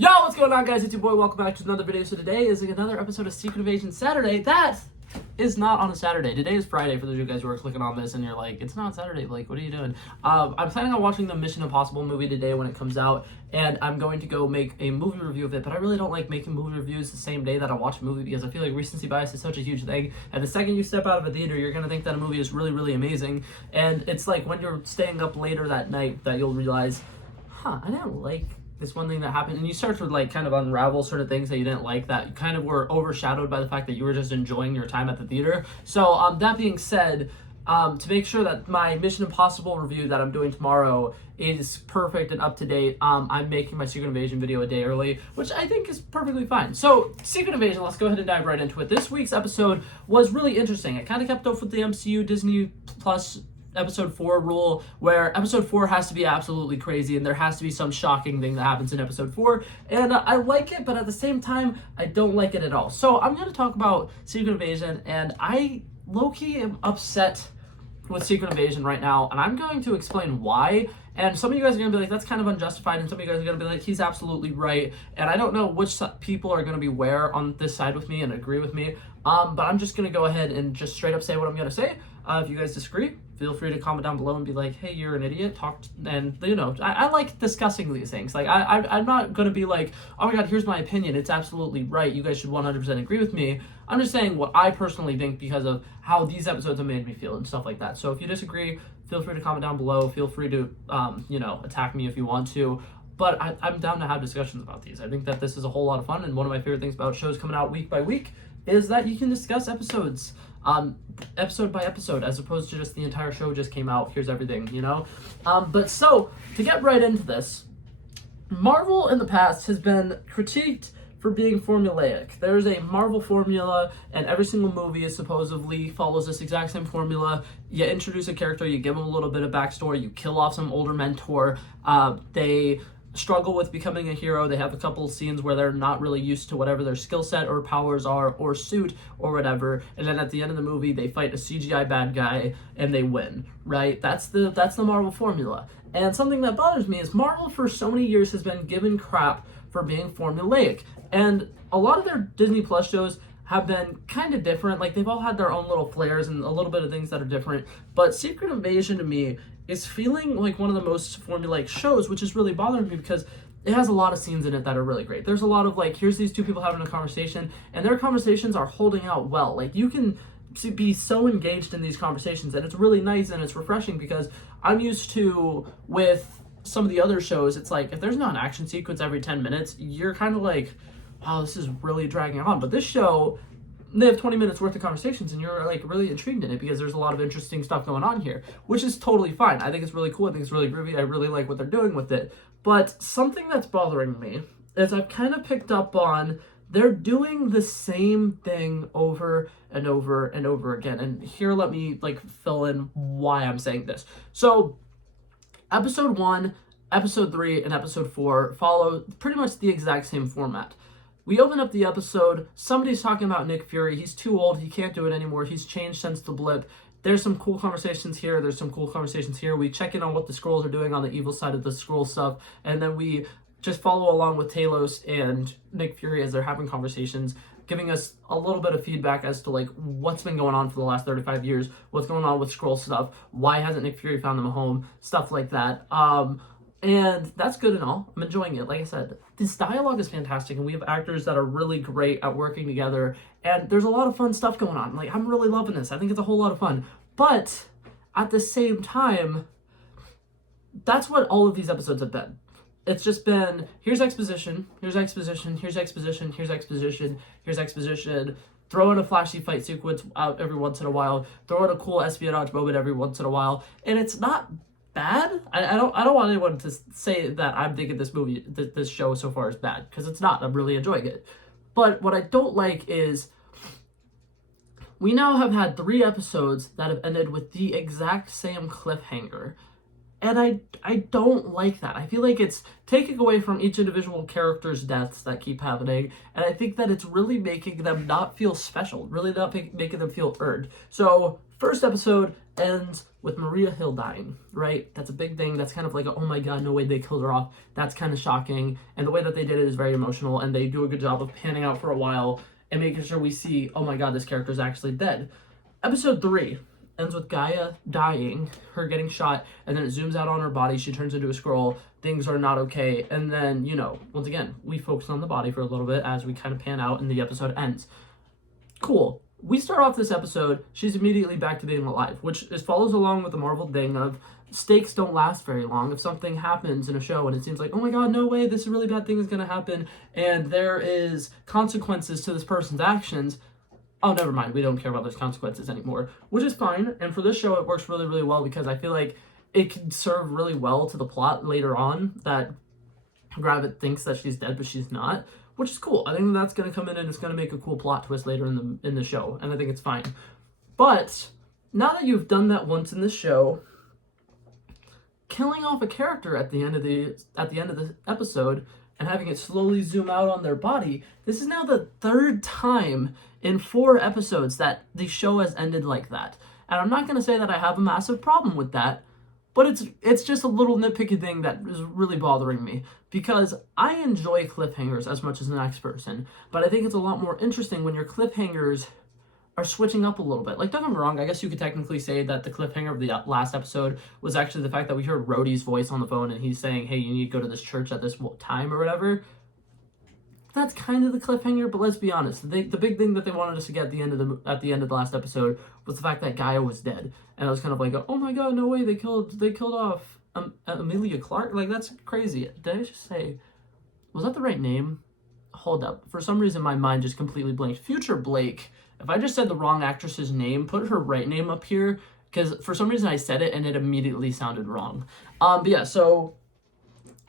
Yo, what's going on, guys? It's your boy. Welcome back to another video. So today is another episode of Secret Invasion Saturday. That is not on a Saturday. Today is Friday for those of you guys who are clicking on this and you're like, it's not Saturday. Like, what are you doing? I'm planning on watching the Mission Impossible movie today when it comes out, and I'm going to go make a movie review of it, but I really don't like making movie reviews the same day that I watch a movie because I feel like recency bias is such a huge thing, and the second you step out of a theater, you're going to think that a movie is really, really amazing, and it's like when you're staying up later that night that you'll realize, I didn't like this one thing that happened, and you start to like kind of unravel sort of things that you didn't like that kind of were overshadowed by the fact that you were just enjoying your time at the theater. So that being said, to make sure that my Mission Impossible review that I'm doing tomorrow is perfect and up to date, I'm making my Secret Invasion video a day early, which I think is perfectly fine. So Secret Invasion, let's go ahead and dive right into it. This week's episode was really interesting. It kind of kept up with the MCU Disney Plus episode 4 rule, where episode 4 has to be absolutely crazy and there has to be some shocking thing that happens in episode 4, and I like it, but at the same time I don't like it at all. So I'm going to talk about Secret Invasion, and I low-key am upset with Secret Invasion right now, and I'm going to explain why. And some of you guys are going to be like, that's kind of unjustified, and some of you guys are going to be like, he's absolutely right. And I don't know which people are going to be where on this side with me and agree with me, but I'm just going to go ahead and just straight up say what I'm going to say. If you guys disagree, feel free to comment down below and be like, hey, you're an idiot, and you know, I like discussing these things. Like, I'm not going to be like, oh my god, here's my opinion, it's absolutely right, you guys should 100% agree with me. I'm just saying what I personally think because of how these episodes have made me feel and stuff like that. So if you disagree, feel free to comment down below, feel free to, attack me if you want to. But I'm down to have discussions about these. I think that this is a whole lot of fun, and one of my favorite things about shows coming out week by week is that you can discuss episodes episode by episode, as opposed to just the entire show just came out, here's everything, you know? But so, to get right into this, Marvel in the past has been critiqued for being formulaic. There's a Marvel formula, and every single movie is supposedly follows this exact same formula. You introduce a character, you give them a little bit of backstory, you kill off some older mentor, they struggle with becoming a hero, they have a couple of scenes where they're not really used to whatever their skill set or powers are or suit or whatever, and then at the end of the movie they fight a CGI bad guy and they win, right? That's the Marvel formula. And something that bothers me is Marvel for so many years has been given crap for being formulaic, and a lot of their Disney Plus shows have been kind of different. Like, they've all had their own little flares and a little bit of things that are different, but Secret Invasion to me is feeling like one of the most formulaic shows, which is really bothering me because it has a lot of scenes in it that are really great. There's a lot of, like, here's these two people having a conversation, and their conversations are holding out well. Like, you can be so engaged in these conversations, and it's really nice and it's refreshing because I'm used to, with some of the other shows, it's like, if there's not an action sequence every 10 minutes, you're kind of like, wow, this is really dragging on. But this show, they have 20 minutes worth of conversations and you're like really intrigued in it because there's a lot of interesting stuff going on here, which is totally fine. I think it's really cool. I think it's really groovy. I really like what they're doing with it. But something that's bothering me is I've kind of picked up on they're doing the same thing over and over and over again. And here, let me like fill in why I'm saying this. So episode 1, episode 3, and episode 4 follow pretty much the exact same format. We open up the episode, somebody's talking about Nick Fury, he's too old, he can't do it anymore, he's changed since the blip. There's some cool conversations here, there's some cool conversations here. We check in on what the Skrulls are doing on the evil side of the Skrull stuff, and then we just follow along with Talos and Nick Fury as they're having conversations, giving us a little bit of feedback as to like what's been going on for the last 35 years, what's going on with Skrull stuff, why hasn't Nick Fury found them a home, stuff like that. And that's good and all. I'm enjoying it. Like I said, this dialogue is fantastic, and we have actors that are really great at working together, and there's a lot of fun stuff going on. Like, I'm really loving this. I think it's a whole lot of fun. But at the same time, that's what all of these episodes have been. It's just been, here's exposition, here's exposition, here's exposition, here's exposition, here's exposition. Throw in a flashy fight sequence out every once in a while. Throw in a cool espionage moment every once in a while. And it's not bad. I don't want anyone to say that I'm thinking this show so far is bad, because it's not. I'm really enjoying it. But what I don't like is we now have had 3 episodes that have ended with the exact same cliffhanger. And I don't like that. I feel like it's taking away from each individual character's deaths that keep happening, and I think that it's really making them not feel special, really not making them feel earned. So, first episode ends with Maria Hill dying, right? That's a big thing. That's kind of like, oh my god, no way they killed her off. That's kind of shocking. And the way that they did it is very emotional, and they do a good job of panning out for a while and making sure we see, oh my god, this character is actually dead. Episode 3 ends with Gaia dying, her getting shot, and then it zooms out on her body. She turns into a scroll. Things are not okay. And then, you know, once again, we focus on the body for a little bit as we kind of pan out and the episode ends. Cool. We start off this episode, she's immediately back to being alive, which follows along with the Marvel thing of stakes don't last very long. If something happens in a show and it seems like, oh my god, no way, this really bad thing is going to happen, and there is consequences to this person's actions, oh, never mind, we don't care about those consequences anymore, which is fine. And for this show, it works really, really well because I feel like it can serve really well to the plot later on that Gravit thinks that she's dead, but she's not, which is cool. I think that's going to come in and it's going to make a cool plot twist later in the show, and I think it's fine. But now that you've done that once in the show, killing off a character at the end of the episode and having it slowly zoom out on their body, this is now the 3rd time in 4 episodes that the show has ended like that. And I'm not going to say that I have a massive problem with that, but it's just a little nitpicky thing that is really bothering me, because I enjoy cliffhangers as much as the next person, but I think it's a lot more interesting when your cliffhangers are switching up a little bit. Like, don't get me wrong, I guess you could technically say that the cliffhanger of the last episode was actually the fact that we heard Rhodey's voice on the phone and he's saying, hey, you need to go to this church at this time or whatever. That's kind of the cliffhanger, but let's be honest. The big thing that they wanted us to get at the end of the last episode was the fact that Gaia was dead, and I was kind of like, oh my god, no way, they killed off Amelia Clark. Like, that's crazy. Did I just say, was that the right name? Hold up. For some reason, my mind just completely blanked. Future Blake. If I just said the wrong actress's name, put her right name up here, because for some reason I said it and it immediately sounded wrong. But yeah, so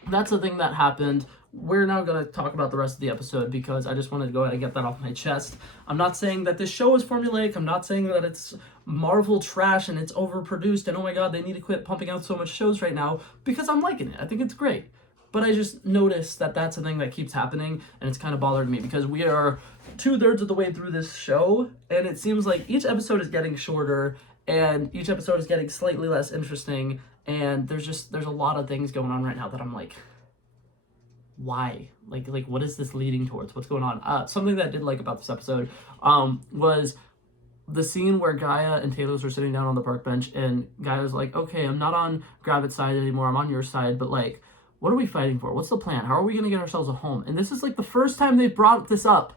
that's the thing that happened. We're now going to talk about the rest of the episode because I just wanted to go ahead and get that off my chest. I'm not saying that this show is formulaic. I'm not saying that it's Marvel trash and it's overproduced and oh my god, they need to quit pumping out so much shows right now, because I'm liking it. I think it's great. But I just noticed that that's a thing that keeps happening, and it's kind of bothered me because we are 2/3 of the way through this show, and it seems like each episode is getting shorter, and each episode is getting slightly less interesting, and there's a lot of things going on right now that I'm like, why? Like what is this leading towards? What's going on? Something that I did like about this episode was the scene where Gaia and Talos were sitting down on the park bench, and Gaia's like, okay, I'm not on Gravit's side anymore, I'm on your side, but like, what are we fighting for? What's the plan? How are we going to get ourselves a home? And this is like the first time they've brought this up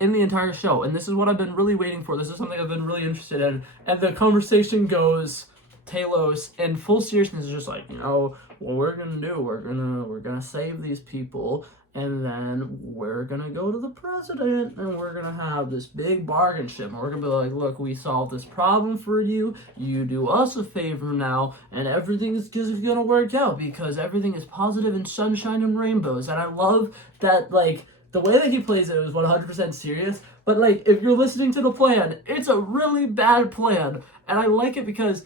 in the entire show. And this is what I've been really waiting for. This is something I've been really interested in. And the conversation goes, Talos, in full seriousness, is just like, you know, what we're going to do, we're going to save these people. And then we're going to go to the president and we're going to have this big bargain ship. And we're going to be like, look, we solved this problem for you. You do us a favor now. And everything is just going to work out because everything is positive and sunshine and rainbows. And I love that, like, the way that he plays it is 100% serious. But, like, if you're listening to the plan, it's a really bad plan. And I like it because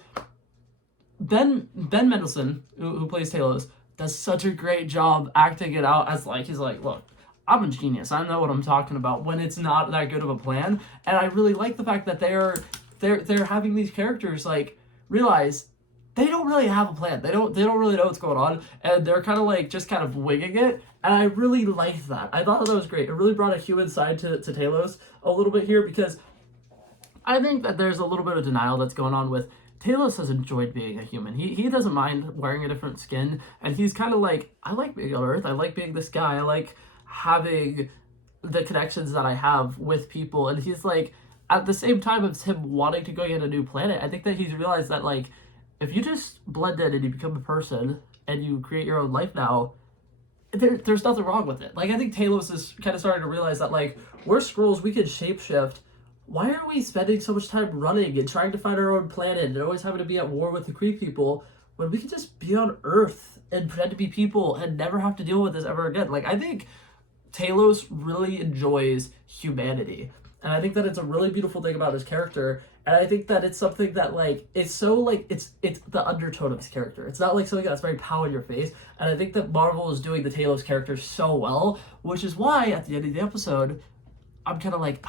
Ben Mendelsohn, who plays Talos, does such a great job acting it out as like, he's like, look, I'm a genius. I know what I'm talking about when it's not that good of a plan. And I really like the fact that they're having these characters like realize they don't really have a plan. They don't really know what's going on, and they're kind of like just kind of winging it. And I really liked that. I thought that was great. It really brought a human side to Talos a little bit here, because I think that there's a little bit of denial that's going on with Talos has enjoyed being a human. He doesn't mind wearing a different skin, and he's kind of like, I like being on Earth, I like being this guy, I like having the connections that I have with people, and he's like, at the same time as him wanting to go get a new planet, I think that he's realized that, like, if you just blend in and you become a person, and you create your own life now, there's nothing wrong with it. Like, I think Talos is kind of starting to realize that, like, we're Skrulls, we can shapeshift. Why are we spending so much time running and trying to find our own planet and always having to be at war with the Kree people when we can just be on Earth and pretend to be people and never have to deal with this ever again? Like, I think Talos really enjoys humanity. And I think that it's a really beautiful thing about his character. And I think that it's something that, like, it's so, like, it's the undertone of his character. It's not, like, something that's very pow in your face. And I think that Marvel is doing the Talos character so well, which is why, at the end of the episode, I'm kind of like,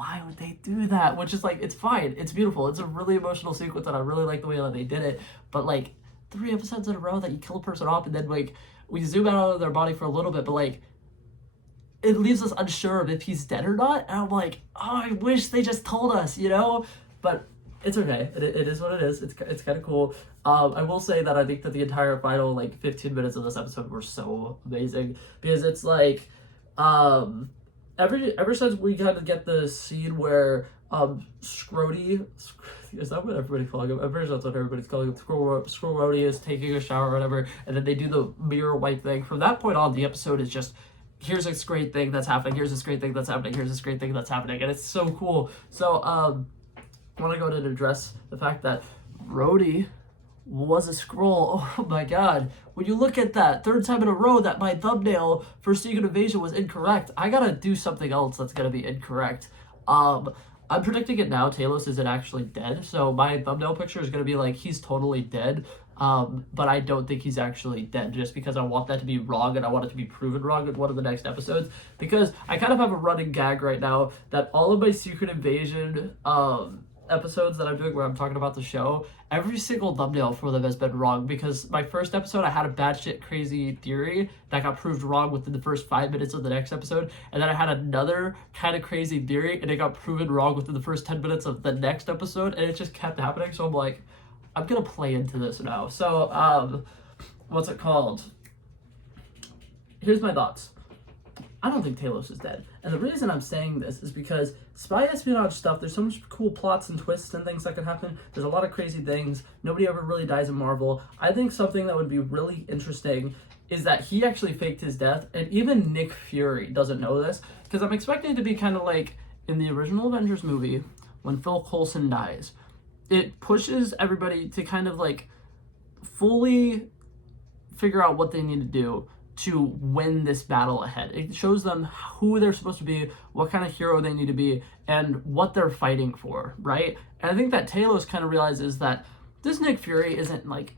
why would they do that? Which is like, it's fine, it's beautiful, it's a really emotional sequence, and I really like the way that they did it. But like 3 episodes in a row that you kill a person off, and then like we zoom out of their body for a little bit, but like it leaves us unsure of if he's dead or not. And I'm like, oh, I wish they just told us, you know? But it's okay. It is what it is. It's kind of cool. I will say that I think that the entire final like 15 minutes of this episode were so amazing, because it's like ever since we kind of get the scene where Scrody, is that what everybody's calling him? I'm pretty sure that's what everybody's calling him. Scrody is taking a shower or whatever, and then they do the mirror wipe thing. From that point on, the episode is just, here's this great thing that's happening, here's this great thing that's happening, here's this great thing that's happening, and it's so cool. So I want to go ahead and address the fact that Rhodey was a Skrull. Oh my god. When you look at that, 3rd time in a row that my thumbnail for Secret Invasion was incorrect, I gotta do something else that's gonna be incorrect. I'm predicting it now, Talos isn't actually dead, so my thumbnail picture is gonna be like, he's totally dead. But I don't think he's actually dead, just because I want that to be wrong, and I want it to be proven wrong in one of the next episodes, because I kind of have a running gag right now that all of my Secret Invasion episodes that I'm doing where I'm talking about the show, every single thumbnail for them has been wrong, because my first episode I had a batshit crazy theory that got proved wrong within the first 5 minutes of the next episode, and then I had another kind of crazy theory and it got proven wrong within the first 10 minutes of the next episode, and it just kept happening. So I'm like, I'm gonna play into this now. So what's it called? Here's my thoughts. I don't think Talos is dead. And the reason I'm saying this is because spy espionage stuff, there's so much cool plots and twists and things that can happen. There's a lot of crazy things. Nobody ever really dies in Marvel. I think something that would be really interesting is that he actually faked his death, and even Nick Fury doesn't know this, because I'm expecting it to be kind of like in the original Avengers movie when Phil Coulson dies. It pushes everybody to kind of like fully figure out what they need to do to win this battle ahead. It shows them who they're supposed to be, what kind of hero they need to be, and what they're fighting for, right? And I think that Talos kind of realizes that this Nick Fury isn't like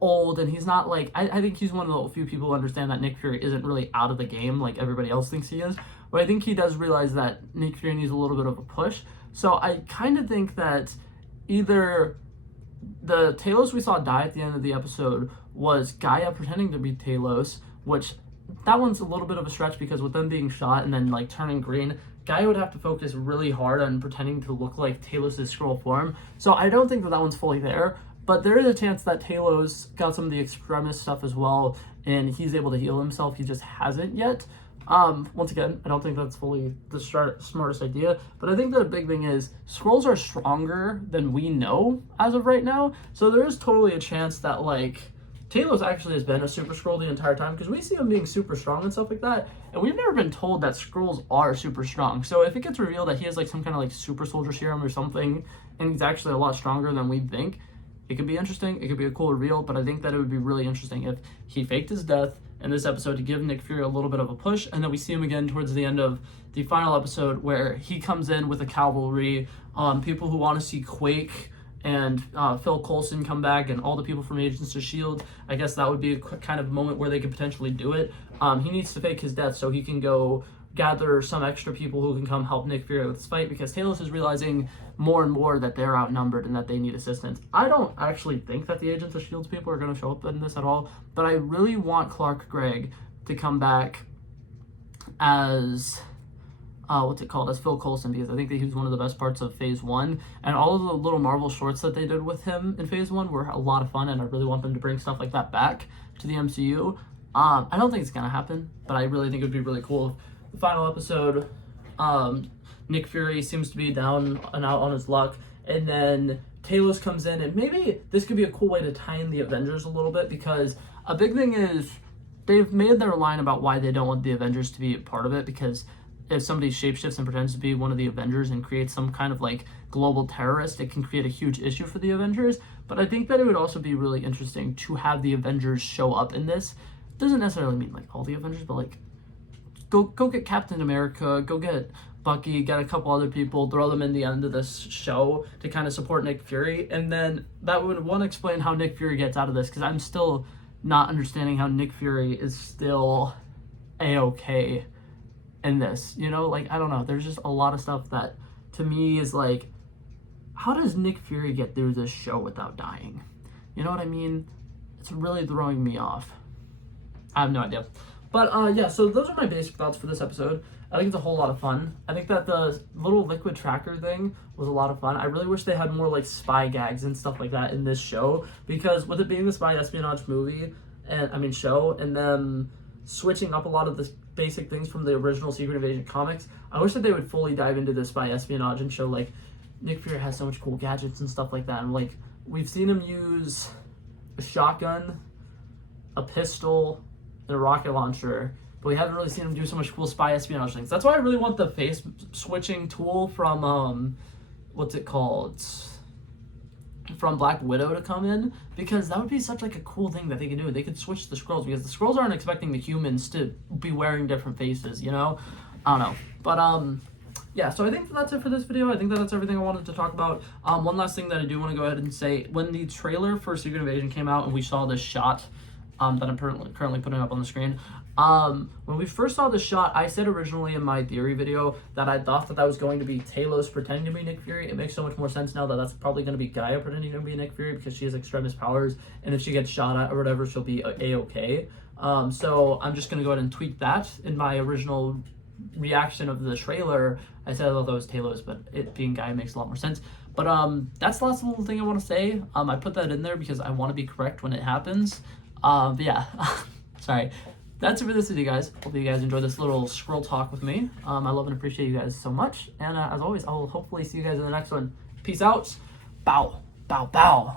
old, and he's not like, I think he's one of the few people who understand that Nick Fury isn't really out of the game like everybody else thinks he is, but I think he does realize that Nick Fury needs a little bit of a push. So I kind of think that either the Talos we saw die at the end of the episode was Gaia pretending to be Talos, which that one's a little bit of a stretch, because with them being shot and then like turning green, Gaia would have to focus really hard on pretending to look like Talos' scroll form. So I don't think that one's fully there, but there is a chance that Talos got some of the extremist stuff as well, and he's able to heal himself. He just hasn't yet. Once again, I don't think that's fully the smartest idea, but I think that a big thing is Skrulls are stronger than we know as of right now, so there is totally a chance that like Talos actually has been a super Skrull the entire time, because we see him being super strong and stuff like that, and we've never been told that Skrulls are super strong. So if it gets revealed that he has like some kind of like super soldier serum or something, and he's actually a lot stronger than we think, it could be interesting. It could be a cool reveal, but I think that it would be really interesting if he faked his death in this episode to give Nick Fury a little bit of a push, and then we see him again towards the end of the final episode where he comes in with a cavalry, people who want to see Quake and Phil Coulson come back, and all the people from Agents of S.H.I.E.L.D. I guess that would be a kind of moment where they could potentially do it. He needs to fake his death so he can go gather some extra people who can come help Nick Fury with this fight, because Talos is realizing more and more that they're outnumbered and that they need assistance. I don't actually think that the Agents of S.H.I.E.L.D. people are going to show up in this at all, but I really want Clark Gregg to come back as as Phil Coulson, because I think that he was one of the best parts of Phase 1, and all of the little Marvel shorts that they did with him in Phase 1 were a lot of fun, and I really want them to bring stuff like that back to the MCU. I don't think it's going to happen, but I really think it would be really cool. The final episode, Nick Fury seems to be down and out on his luck, and then Talos comes in, and maybe this could be a cool way to tie in the Avengers a little bit, because a big thing is they've made their line about why they don't want the Avengers to be a part of it, because if somebody shapeshifts and pretends to be one of the Avengers and creates some kind of like global terrorist, it can create a huge issue for the Avengers. But I think that it would also be really interesting to have the Avengers show up in this. It doesn't necessarily mean like all the Avengers, but like go get Captain America, go get Bucky, get a couple other people, throw them in the end of this show to kind of support Nick Fury, and then that would explain how Nick Fury gets out of this, because I'm still not understanding how Nick Fury is still A-okay in this, you know? Like, I don't know. There's just a lot of stuff that, to me, is like, how does Nick Fury get through this show without dying? You know what I mean? It's really throwing me off. I have no idea. But, yeah, so those are my basic thoughts for this episode. I think it's a whole lot of fun. I think that the little liquid tracker thing was a lot of fun. I really wish they had more, like, spy gags and stuff like that in this show, because with it being a spy espionage movie, show, and then switching up a lot of the basic things from the original Secret Invasion comics, I wish that they would fully dive into this spy espionage and show, like, Nick Fury has so much cool gadgets and stuff like that. And, like, we've seen him use a shotgun, a pistol, and a rocket launcher, but we haven't really seen him do so much cool spy espionage things. That's why I really want the face switching tool from, what's it called? From Black Widow to come in, because that would be such like a cool thing that they could do. They could switch the Skrulls, because the Skrulls aren't expecting the humans to be wearing different faces, you know? I don't know. But, yeah, so I think that's it for this video. I think that's everything I wanted to talk about. One last thing that I do want to go ahead and say, when the trailer for Secret Invasion came out and we saw this shot that I'm currently putting up on the screen, when we first saw the shot, I said originally in my theory video that I thought that was going to be Talos pretending to be Nick Fury. It makes so much more sense now that that's probably going to be Gaia pretending to be Nick Fury, because she has extremis powers, and if she gets shot at or whatever, she'll be a-okay. So I'm just going to go ahead and tweak that. In my original reaction of the trailer, I said I thought that was Talos, but it being Gaia makes a lot more sense. But that's the last little thing I want to say. I put that in there because I want to be correct when it happens. But yeah, sorry. That's it for this video, guys. Hope you guys enjoyed this little Skrull talk with me. I love and appreciate you guys so much. And as always, I will hopefully see you guys in the next one. Peace out. Bow. Bow, bow.